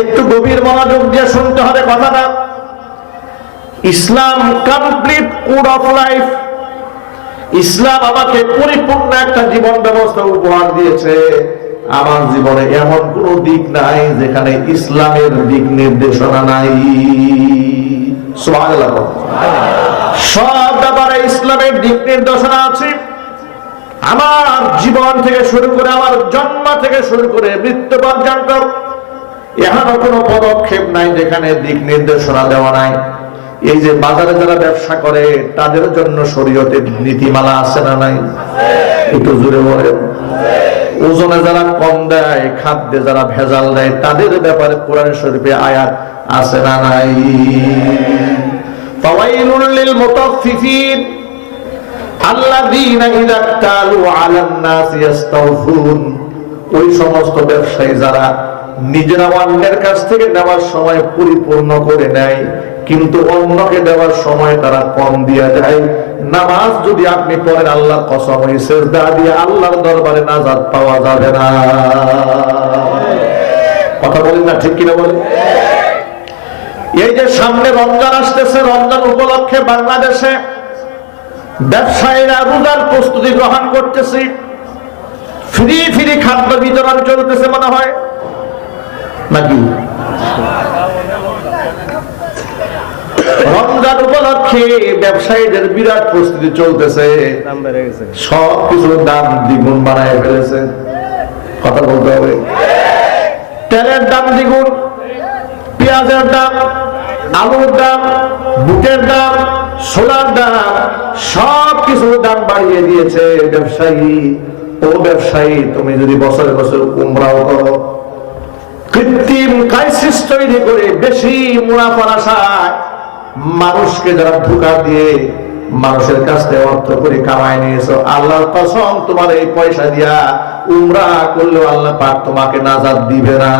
একটু গভীর মনোযোগ দিয়ে শুনতে হবে কথাটা। Islam complete code of life Islam আমাকে পরিপূর্ণ একটা জীবন ব্যবস্থা উপহার দিয়েছে। আমার জীবনে এমন কোন দিক নাই যেখানে ইসলামের দিক নির্দেশনা নাই। সব ব্যাপারে ইসলামের দিক নির্দেশনা আছে। আমার জীবন থেকে শুরু করে, আমার জন্ম থেকে শুরু করে মৃত্যু পর্যন্ত এখনও কোনো পদক্ষেপ নাই যেখানে দিক নির্দেশনা দেওয়া নাই। এই যে বাজারে যারা ব্যবসা করে, তাদের জন্য শরীয়তের নীতিমালা আছে না নাই? একটু জুড়ে বলে ওজনে যারা কম দেয়, খাদ্যে যারা ভেজাল দেয়, তাদের ব্যাপারে কোরআন শরীফে আয়াত আছে না নাই? ওই সমস্ত ব্যবসায়ী যারা নিজেরা অন্যের কাছ থেকে নেওয়ার সময় পরিপূর্ণ করে নেয়, কিন্তু অন্যকে দেওয়ার সময় তারা কম দিয়ে যায় নামাজ যদি আপনি পড়েন, আল্লাহ কসম দিয়ে আল্লাহর দরবারে নাজাত পাওয়া যাবে না। কথা বলেন না, ঠিক কিনা বলেন? এই যে সামনে রমজান আসতেছে, রমজান উপলক্ষে বাংলাদেশে ব্যবসায়ীরা রোজার প্রস্তুতি গ্রহণ করতেছি। ফ্রি ফ্রি খাদ্য বিতরণ চলতেছে মনে হয়। নাকি? রমজান উপলক্ষে ব্যবসায়ীদের বিরাট প্রস্তুতি চলতেছে। সব কিছুর দাম দ্বিগুণ বানায় ফেলেছে। কথা বলতে হবে। তেলের দাম দ্বিগুণ পেঁয়াজের দাম আলুর দাম বুটের দাম সোলার দাম সব কিছুর দাম বাড়িয়ে দিয়েছে ব্যবসায়ী। ও ব্যবসায়ী তুমি যদি বছরে বছর উমরাও করো কৃত্রিম ক্রাইসিস তৈরি করে বেশি মুনাফার আশায় মানুষকে যারা ধোকা দিয়ে মানুষের কাছ থেকে অর্থ করে কামাই নিয়েছো, আল্লাহর কসম তোমার এই পয়সা দিয়া উমরা করলেও আল্লাহ পাক তোমাকে নাজাদ দিবে না।